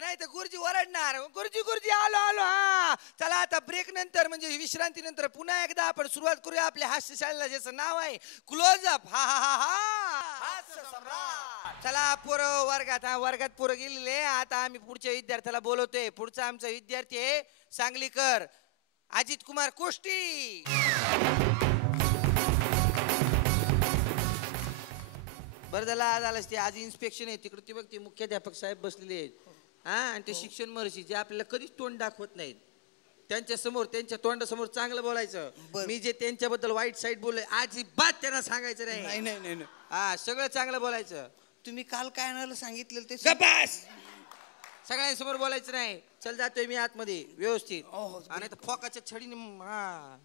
पाहिजे, नाही तर गुरुजी ओरडणार. गुरुजी गुरुजी आलो आलो. हा चला आता ब्रेक नंतर म्हणजे विश्रांती नंतर पुन्हा एकदा आपण सुरुवात करूया आपल्या हास्य शाळेला, ज्याचं नाव आहे क्लोजअप. हा हा हा हा हास्य सम्राट. चला पोरं वर्गात, वर्गात पोरं गेलेले. आता आम्ही पुढच्या विद्यार्थ्याला बोलवतोय. पुढचा आमचा विद्यार्थी आहे सांगलीकर अजित कुमार कोष्टी. बरं झालं आज आलास. ते आज इन्स्पेक्शन आहे तिकडे, ते बघ ते मुख्याध्यापक साहेब बसलेले आहेत. हा आणि ते शिक्षण महर्षी जे आपल्याला कधीच तोंड दाखवत नाहीत, त्यांच्या समोर त्यांच्या तोंडासमोर चांगलं बोलायचं. मी जे त्यांच्याबद्दल वाईट साईड बोललोय अजिबात त्यांना सांगायचं नाही. नाही नाही नाही. हा सगळं चांगलं बोलायचं. तुम्ही काल काय आणायला सांगितलेलं ते गप्पास. सगळ्यांसमोर बोलायचं नाही. चल जातोय मी आतमध्ये व्यवस्थित. आणि फोकाच्या छडीने. हा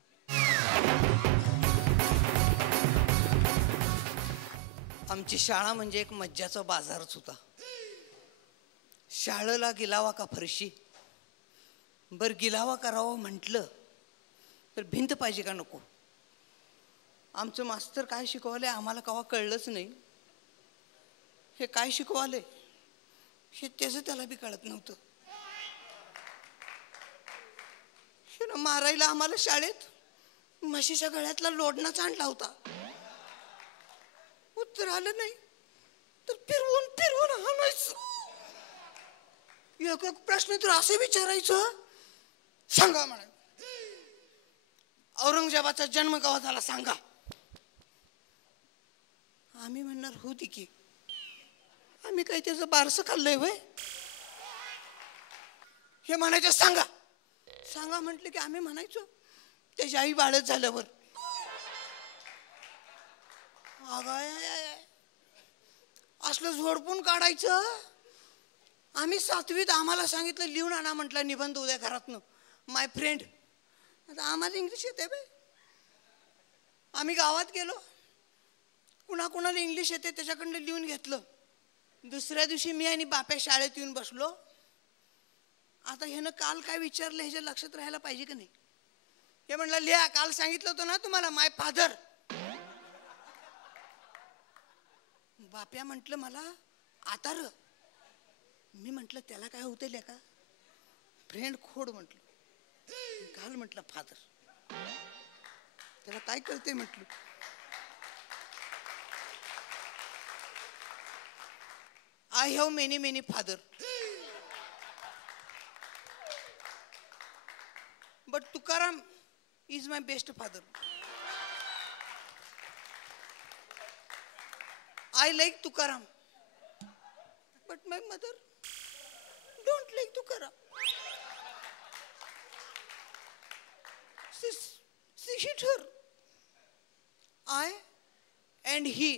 आमची शाळा म्हणजे एक मज्जाचा बाजारच होता. शाळेला गिलावा का फरशी. बरं गिलावा करावं म्हटलं तर भिंत पाहिजे का नको. आमचं मास्तर काय शिकवले आम्हाला कवा कळलंच नाही. हे काय शिकवाले हे त्याचं त्याला बी कळत नव्हतं. हे ना मारायला आम्हाला शाळेत म्हशीच्या गळ्यातला लोडणाच आणला होता. उत्तर आलं नाही तर फिरवून फिरवून हाणायचं. एक प्रश्न तर असे विचारायचं, सांगा म्हणा औरंगजेबाचा जन्म केव्हा झाला सांगा. आम्ही म्हणणार होती की आम्ही काही त्याचं बारसं खाल्लंय वय. हे म्हणायचं सांगा सांगा म्हटलं की आम्ही म्हणायचो त्याची आई बाळच झाल्यावर. असलं झोडपून काढायचं. आम्ही 7वीत आम्हाला सांगितलं लिहून आणा म्हटलं निबंध उद्या घरातनं माय फ्रेंड. आता आम्हाला इंग्लिश येते बाई. आम्ही गावात गेलो कुणाकुणाला इंग्लिश येते त्याच्याकडनं लिहून घेतलं. दुसऱ्या दिवशी मी आणि बाप्या शाळेत येऊन बसलो. आता ह्यानं काल काय विचारलं ह्याच्या लक्षात राहायला पाहिजे का नाही. हे म्हणलं लिहा काल सांगितलं होतं ना तुम्हाला माय फादर. बाप्या म्हटलं मला आता र. मी म्हटलं त्याला काय होतं लेका फ्रेंड खोड म्हटलं. घाल म्हटलं फादर त्याला काय कळते म्हटलं. I have many many father but Tukaram is my best father. I like Tukaram, but my mother don't like Tukaram. She hit her. I and he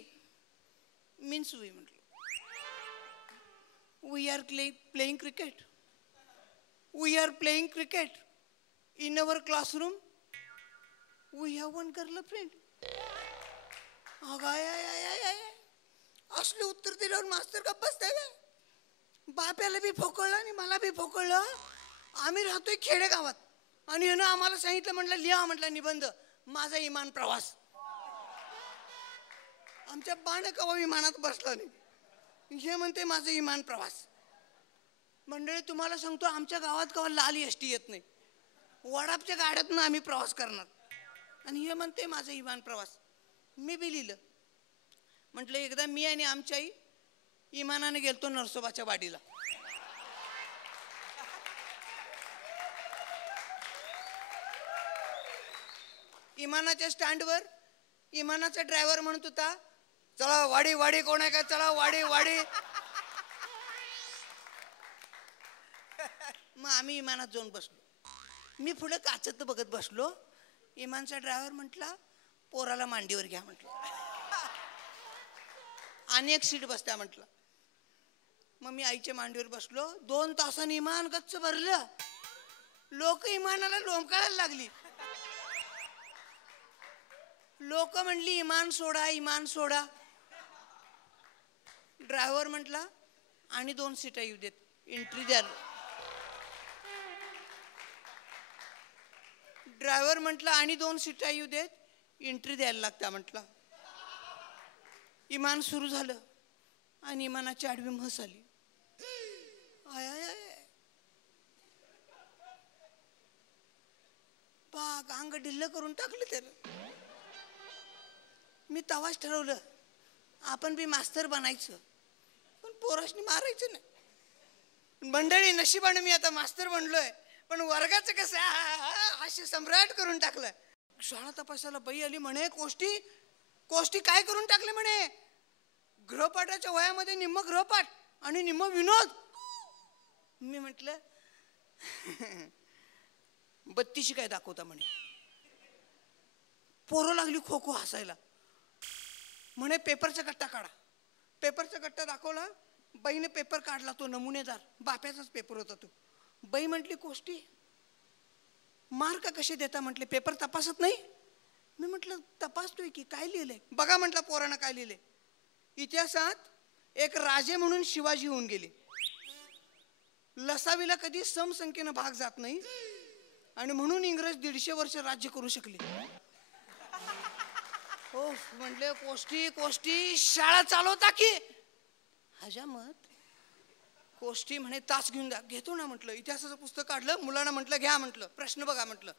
means we. We are playing cricket. We are playing cricket. In our classroom, we have one girlfriend. असले उत्तर दिल्यावर मास्तर गप्प बसते का. बाप्याला बी फोकळलं आणि मला बी फोकळलं. आम्ही राहतोय खेडेगावात आणि ह्यानं आम्हाला सांगितलं म्हटलं लिहा म्हटलं निबंध माझा विमान प्रवास. आमच्या बाण कवा विमानात बसला नाही. हे म्हणते माझं विमान प्रवास. मंडळी तुम्हाला सांगतो आमच्या गावात कवा लाल एसटी येत नाही. वडापच्या गाड्यातून आम्ही प्रवास करणार आणि हे म्हणते माझं विमान प्रवास. मी बी लिहिलं. म्हटलं एकदा मी आणि आमच्या आई विमानाने गेलतो नरसोबाच्या वाडीला. विमानाच्या स्टँडवर विमानाचा ड्रायव्हर म्हणत होता चला वाडी वाडी कोण आहे का चला वाडी वाडी. मग आम्ही विमानात जाऊन बसलो. मी पुढे काचत बघत बसलो. विमानचा ड्रायव्हर म्हटला पोराला मांडीवर घ्या म्हटलं आणि एक सीट बसत्या म्हटलं. मग मी आईच्या मांडीवर बसलो. 2 तासांनी विमान गच्च भरलं. लोक विमानाला लोंबकाळायला लागली. लोक म्हणली विमान सोडा विमान सोडा. ड्रायव्हर म्हटला आणि 2 सीटा येऊ देत एंट्री द्याल. ड्रायव्हर म्हटला आणि 2 सीटा येऊ देत एंट्री द्यायला लागत्या म्हटलं. विमान सुरू झालं आणि विमानाची आडवी म्हस आली. आय आय आय अंग ढिल्ल करून टाकलं त्यानं. मी तवाच ठरवलं आपण बी मास्तर बनायचं, पण पोराशनी मारायचं नाही. मंडळी, नशिबाने मी आता मास्तर बनलोय, पण वर्गाचं कसं हास्य सम्राट करून टाकलं. शाळा तपासायला बाई आली म्हणे, कोष्टी काय करून टाकले म्हणे. गृहपाठाच्या वयामध्ये निम्म गृहपाठ आणि निम्म विनोद. मी म्हटलं 32 काय दाखवता म्हणे. पोरं लागली खो खो हसायला. म्हणे पेपरचा गट्टा काढा. पेपरचा गट्टा दाखवला. बाईने पेपर काढला, तो नमुनेदार बाप्याचाच पेपर होता तो. बाई म्हटली कोष्टी मार्क कसे देता म्हटले, पेपर तपासत नाही. मी म्हटलं तपासतोय की, काय लिहिलंय बघा म्हटलं. पोरानं काय लिहिलंय, इतिहासात एक राजे म्हणून शिवाजी होऊन गेले. लसावीला कधी समसंख्येनं भाग जात नाही आणि म्हणून इंग्रज 150 वर्ष राज्य करू शकले. हो म्हटले कोष्टी शाळा चालवता की. हजामत कोष्टी म्हणे तास घेऊन द्या. घेतो ना म्हटलं. इतिहासाचं पुस्तक काढलं, मुलांना म्हटलं घ्या म्हटलं, प्रश्न बघा म्हटलं.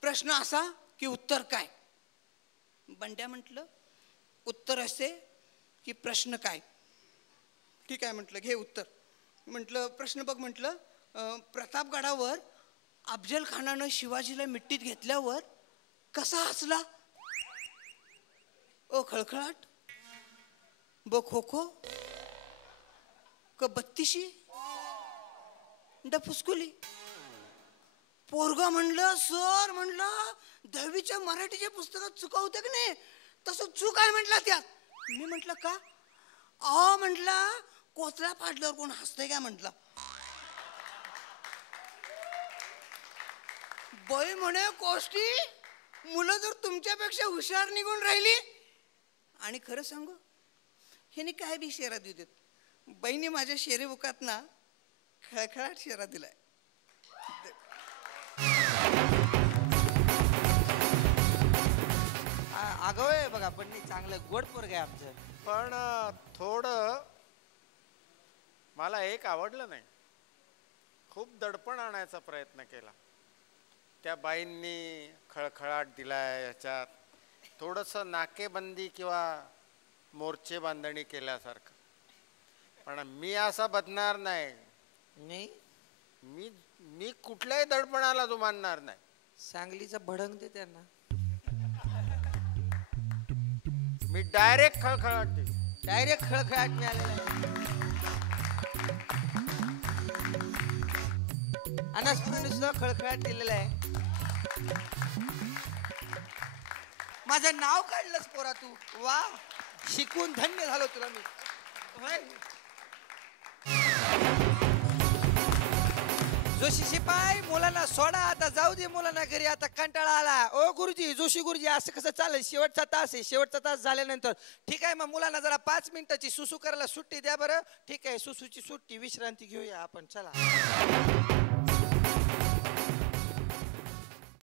प्रश्न असा की उत्तर काय. बंड्या म्हटलं उत्तर असे की प्रश्न काय. ठीक आहे म्हटलं, घे उत्तर. म्हटलं प्रश्न बघ म्हटलं. प्रतापगडावर अफजल खानानं शिवाजीला मिट्टीत घेतल्यावर कसा हसला. ओ खळखळाट, ब खो खो, क 32 फुसकुली. पोरग म्हणलं सर म्हणलं 10वीच्या मराठीच्या पुस्तकात चुका होत्या की नाही, तसं चूक आहे म्हटलं त्यात. मी म्हटलं का. म्हटलं कोचळा फाडल्यावर कोण हसतंय का म्हटलं. बाई म्हणे कोष्टी मुलं जर तुमच्यापेक्षा हुशार निघून राहिली. आणि खरं सांगू ह्याने काय बी शेरा देऊ देत. बाईने माझ्या शेरे बुकात ना खळखळाट शेरा दिलाय. आगाऊ आहे बघा, पण नाही चांगलं गोड पोरग आहे आमचं. पण थोडं मला एक आवडलं नाही. खूप दडपण आणायचा प्रयत्न केला. त्या बाईंनी खळखळाट दिलाय याच्यात, थोडंसं नाकेबंदी किंवा मोर्चे बांधणी केल्यासारखं. पण मी असा बदणार नाही. नाही मी कुठल्याही दडपणाला जुमानणार नाही. सांगलीचा भडंग दे त्यांना. मी डायरेक्ट खळखळाट दे. डायरेक्ट खळखळाट मिळालेला आहे. अनासपुराने सुद्धा खळखळाट दिलेला आहे. माझं नाव काढलंस पोरा तू. वा, शिकून धन्य झालो तुला मी. जोशी शिपाई, मुलांना सोडा आता, जाऊ दे मुलांना घरी, आता कंटाळा आला. ओ गुरुजी, जोशी गुरुजी, असं कसं चालेल. शेवटचा तास आहे. शेवटचा तास झाल्यानंतर ठीक आहे, मग मुलांना जरा 5 मिनिटाची सुसू करायला सुट्टी द्या बरं. ठीक आहे, सुसूची सुट्टी, विश्रांती घेऊया आपण. चला.